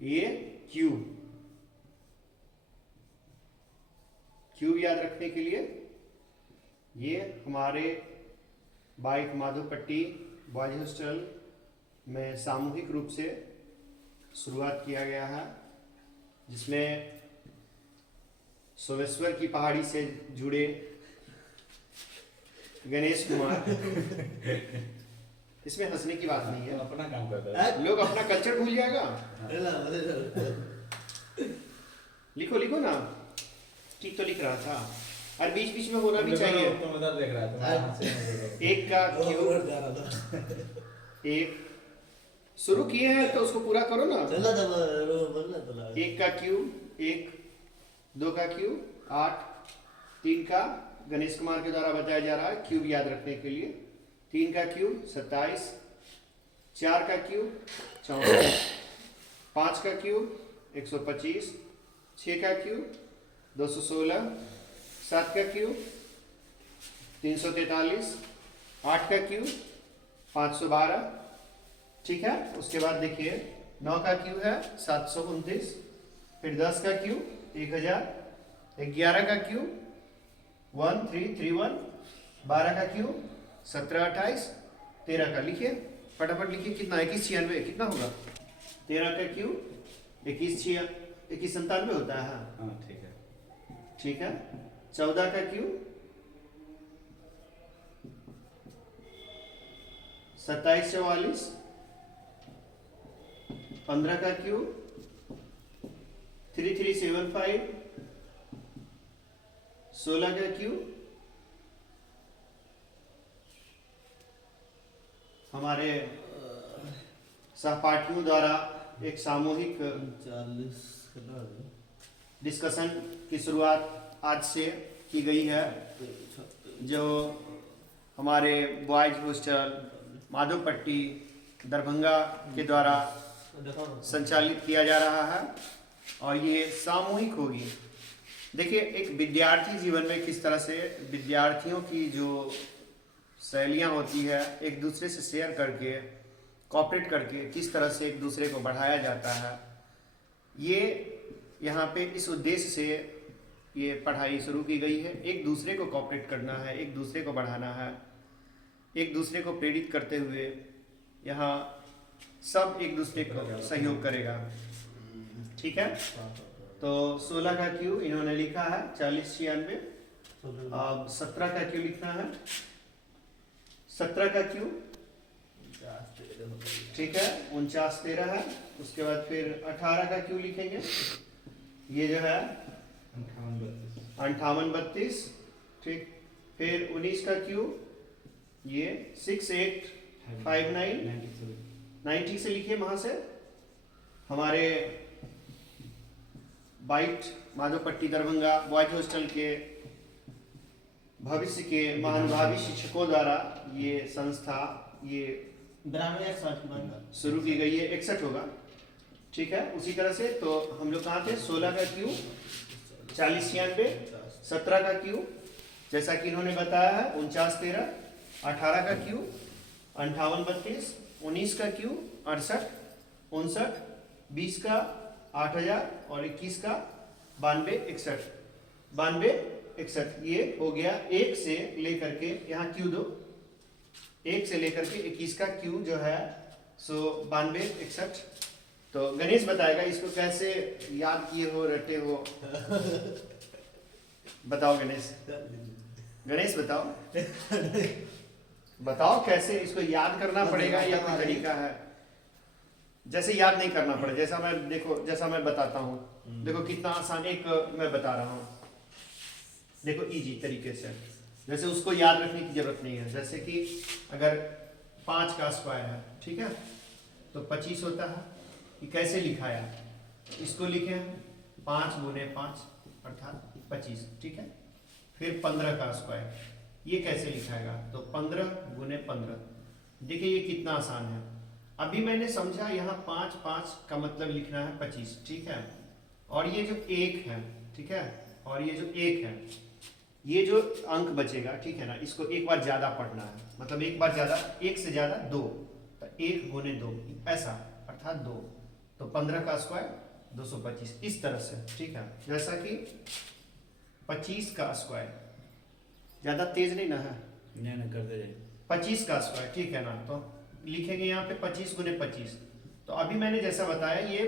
ये cube, cube याद रखने के लिए ये हमारे बाइक माधोपट्टी बॉयज हॉस्टल में सामूहिक रूप से शुरुआत किया गया है, जिसमें सोमेश्वर की पहाड़ी से जुड़े गणेश कुमार इसमें हंसने की बात नहीं है, अपना काम करता है। लोग अपना कल्चर भूल जाएगा। लिखो लिखो ना, ठीक तो लिख रहा था, और बीच बीच में होना भी चाहिए। तुम उधर देख रहा था, एक का क्यूब, एक शुरू किए हैं तो उसको पूरा करो ना। एक का क्यूब, एक, दो का क्यूब 8, 3 का गणेश कुमार के द्वारा बताया जा रहा है क्यूब याद रखने के लिए, 3 का क्यूब 27, 4 का क्यूब 64, 5 का क्यूब 125, 6 का क्यूब 216, 7 का क्यूब 343, 8 का क्यूब 512, ठीक है। उसके बाद देखिए 9 का क्यूब है 729, फिर 10 का क्यूब 1000, 11 का क्यूब 1331, 12 का क्यूब 1728, 13 का लिखिए, फटाफट लिखिए कितना, 2196 कितना होगा? 13 का क्यूब 2197 होता है। हाँ ठीक है, ठीक है। 14 का क्यूब 2744, 15 का क्यूब 3375, 16 का क्यूब हमारे सहपाठियों द्वारा एक सामूहिक डिस्कशन की शुरुआत आज से की गई है, जो हमारे बॉयज हॉस्टल माधोपट्टी दरभंगा के द्वारा संचालित किया जा रहा है, और ये सामूहिक होगी। देखिए, एक विद्यार्थी जीवन में किस तरह से विद्यार्थियों की जो शैलियाँ होती है, एक दूसरे से शेयर करके, कॉपरेट करके किस तरह से एक दूसरे को बढ़ाया जाता है, ये यहाँ पे इस उद्देश्य से ये पढ़ाई शुरू की गई है। एक दूसरे को कॉपरेट करना है, एक दूसरे को बढ़ाना है, एक दूसरे को प्रेरित करते हुए यहाँ सब एक दूसरे को सहयोग करेगा, ठीक है। तो 16 का क्यू इन्होंने लिखा है 4096, अब 17 का क्यू लिखना है, 17 का क्यू ठीक है 4913 है। उसके बाद फिर 18 का क्यू लिखेंगे, ये जो है 5832, ठीक। फिर 19 का क्यू ये 6859, 90 से लिखिए वहां से, हमारे bite Madhopatti Darbhanga boys hostel के भविष्य के महानुभावी शिक्षकों द्वारा ये संस्था ये शुरू की गई है। 61 होगा, ठीक है। उसी तरह से तो हम लोग कहाँ थे? 16 का क्यू 4096, 17 का क्यू जैसा कि इन्होंने बताया है 4913, 18 का क्यू 5832, 19 का क्यू 68, 59, 20 का 8000 और 21 का 9261, 9261 ये हो गया। 1 से लेकर के यहाँ क्यू दो, 1 से लेकर के 21 का क्यू जो है सो 9261। तो गणेश बताएगा इसको कैसे याद किए हो, रटे हो, बताओ गणेश, गणेश बताओ कैसे इसको याद करना पड़ेगा या कोई तरीका है? जैसे याद नहीं करना पड़े, जैसा मैं देखो, जैसा मैं बताता हूँ, देखो कितना आसान, एक मैं बता रहा हूँ, देखो इजी तरीके से, जैसे उसको याद रखने की जरूरत नहीं है। जैसे कि अगर 5 का स्क्वायर है, ठीक है, तो 25 होता है। ये कैसे लिखाया? इसको लिखे 5 गुने 5 अर्थात 25, ठीक है। फिर 15 का स्क्वायर, ये कैसे लिखाएगा? तो 15 गुने 15। देखिए ये कितना आसान है। अभी मैंने समझा यहाँ 5 5 का मतलब लिखना है 25, ठीक है। और ये जो 1 है, ठीक है, और ये जो 1 है, ये जो अंक बचेगा, ठीक है ना, इसको एक बार ज्यादा पढ़ना है, मतलब एक बार ज्यादा, 1 से ज्यादा 2, तो 1 गुने 2 ऐसा अर्थात 2। तो 15 का स्क्वायर 225, इस तरह से। ठीक है, जैसा कि 25 का स्क्वायर, ज़्यादा तेज नहीं ना है, नहीं करते जाइए। 25 का स्क्वायर, ठीक है ना। तो लिखेंगे यहाँ पे 25 गुने 25। तो अभी मैंने जैसा बताया ये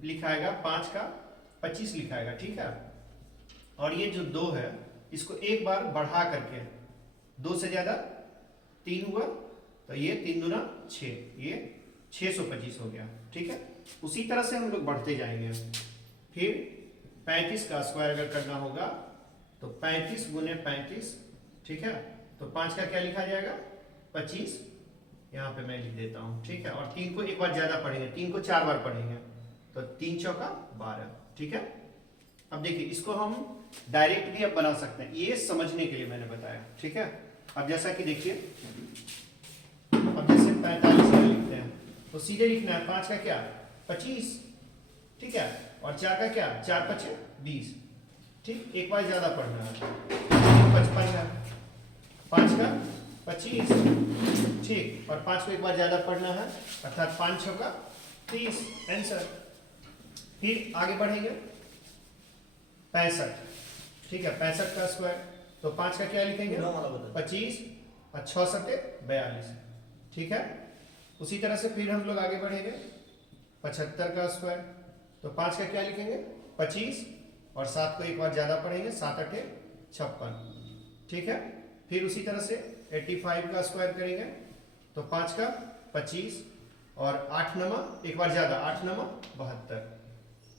लिखाएगा 5 का 25 लिखाएगा, ठीक है। और ये जो 2 है इसको एक बार बढ़ा करके 2 से ज़्यादा 3 हुआ, तो ये 3 दूना 6, ये 625 हो गया, ठीक है। उसी तरह से हम लोग बढ़ते जाएंगे। फिर 35 का स्क्वायर अगर करना होगा तो 35 गुने 35, ठीक है। तो 5 का क्या लिखा जाएगा 25, यहाँ पे मैं लिख देता हूँ, ठीक है। और 3 को एक बार ज़्यादा पढ़ेंगे, 3 को 4 बार पढ़ेंगे, तो 3 चौका 12, ठीक है। अब देखिए इसको हम डायरेक्ट भी अब बना सकते हैं, ये समझने के लिए मैंने बताया, ठीक है। अब जैसा कि देखिए, अब जैसे 45 का लिखते हैं तो सीधे लिखना है 5 का क्या 25, ठीक है। और 4 का क्या 4 5 20, ठीक। एक बार ज़्यादा पढ़ना है, 55 है, 5 का 25, ठीक। और 5 को एक बार ज़्यादा पढ़ना है, अर्थात 5 6 का 30, आंसर। फिर आगे बढ़ेंगे 65, ठीक है। 65 का स्क्वायर, तो 5 का क्या लिखेंगे 25 और 6 7 42, ठीक है। उसी तरह से फिर हम लोग आगे बढ़ेंगे 75 का स्क्वायर, तो 5 का क्या लिखेंगे 25 और 7 को एक बार ज़्यादा पढ़ेंगे, 7 8 56, ठीक है। फिर उसी तरह से 85 का स्क्वायर करेंगे, तो 5 का 25 और 8 नमा एक बार ज़्यादा 8 नमा 72,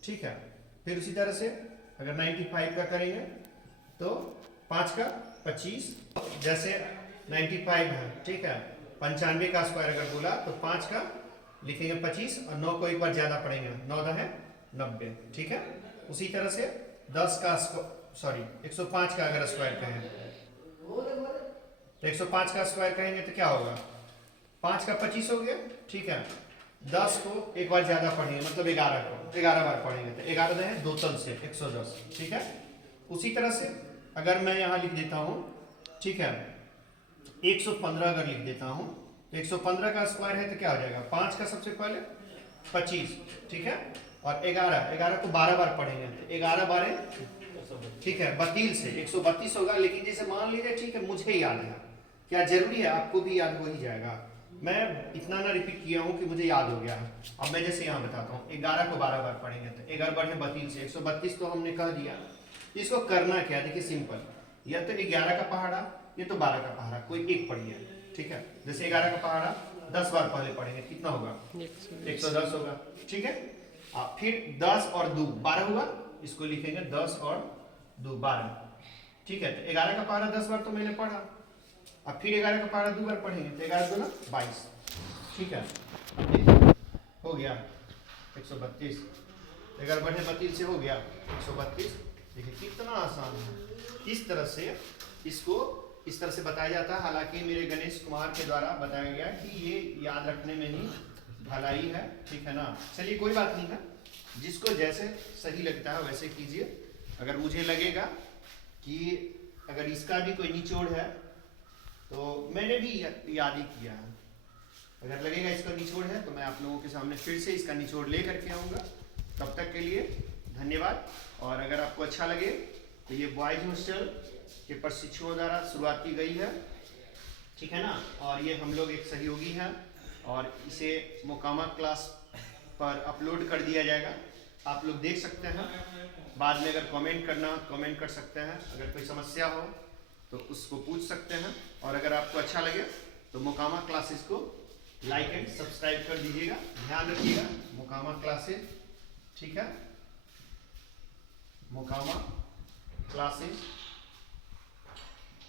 ठीक है। फिर उसी तरह से अगर 95 का करेंगे तो 5 का 25, जैसे 95 है, ठीक है। 95 का स्क्वायर अगर बोला तो 5 का लिखेंगे 25 और 9 को एक बार ज़्यादा पढ़ेंगे, 9 10 90, ठीक है। उसी तरह से 10 का 105 का अगर स्क्वायर कहें तो 105 का स्क्वायर कहेंगे तो क्या होगा 5 का 25 हो गया, ठीक है। 10 को एक बार ज़्यादा पढ़ेंगे, मतलब 11 को 11 बार पढ़ेंगे, तो 11 दें 2 तल से 110, ठीक है। उसी तरह से अगर मैं यहाँ लिख देता हूँ, ठीक है, 115 अगर लिख देता हूँ तो 115 का स्क्वायर है तो क्या हो जाएगा 5 का सबसे पहले 25, ठीक है। और 11 को 12 बार पढ़ेंगे, तो 11 बार, ठीक है, 32 से 132 होगा। लेकिन जैसे मान लीजिए, ठीक है, मुझे याद है, क्या जरूरी है आपको भी याद हो ही जाएगा। मैं इतना ना रिपीट किया हूँ कि मुझे याद हो गया। अब मैं जैसे यहाँ बताता हूँ, 11 को 12 बार पढ़ेंगे तो 11 बढ़े 32 से 132, तो हमने कह दिया। इसको करना क्या, देखिए सिंपल, या तो 11 का पहाड़ा ये तो 12 का पहाड़ा, कोई एक पढ़िए, ठीक है। जैसे 11 का पहाड़ा 10 बार पहले पढ़ेंगे, कितना होगा 110 होगा, ठीक है। फिर 10 और 2 12 हुआ, इसको लिखेंगे 10 और 2 12, ठीक है। तो 11 का पहाड़ा 10 बार तो मैंने पढ़ा, अब फिर 11 का पहाड़ा 2 बार पढ़ेंगे, तो 11 2 22, ठीक है। हो गया 132, 11 बढ़े 32 से हो गया 132। देखिए कितना आसान है। इस तरह से इसको इस तरह से बताया जाता है। हालांकि मेरे गणेश कुमार के द्वारा बताया गया कि ये याद रखने में ही भलाई है, ठीक है ना। चलिए कोई बात नहीं है, जिसको जैसे सही लगता है वैसे कीजिए। अगर मुझे लगेगा कि अगर इसका भी कोई निचोड़ है तो मैंने भी याद ही किया है, अगर लगेगा इसका निचोड़ है तो मैं आप लोगों के सामने फिर से इसका निचोड़ ले करके आऊँगा। तब तक के लिए धन्यवाद। और अगर आपको अच्छा लगे तो ये बॉयज हॉस्टल के प्रशिक्षुओं द्वारा शुरुआत की गई है, ठीक है ना। और ये हम लोग एक सहयोगी हैं और इसे मोकामा क्लास पर अपलोड कर दिया जाएगा, आप लोग देख सकते हैं। बाद में अगर कमेंट करना कमेंट कर सकते हैं, अगर कोई समस्या हो तो उसको पूछ सकते हैं। और अगर आपको अच्छा लगे तो मोकामा क्लासेस को लाइक एंड सब्सक्राइब कर दीजिएगा। ध्यान रखिएगा, मोकामा क्लासेस, ठीक है, मोकामा क्लासेस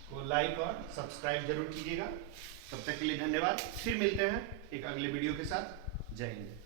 को लाइक और सब्सक्राइब जरूर कीजिएगा। तब तक के लिए धन्यवाद। फिर मिलते हैं एक अगले वीडियो के साथ। जय हिंद।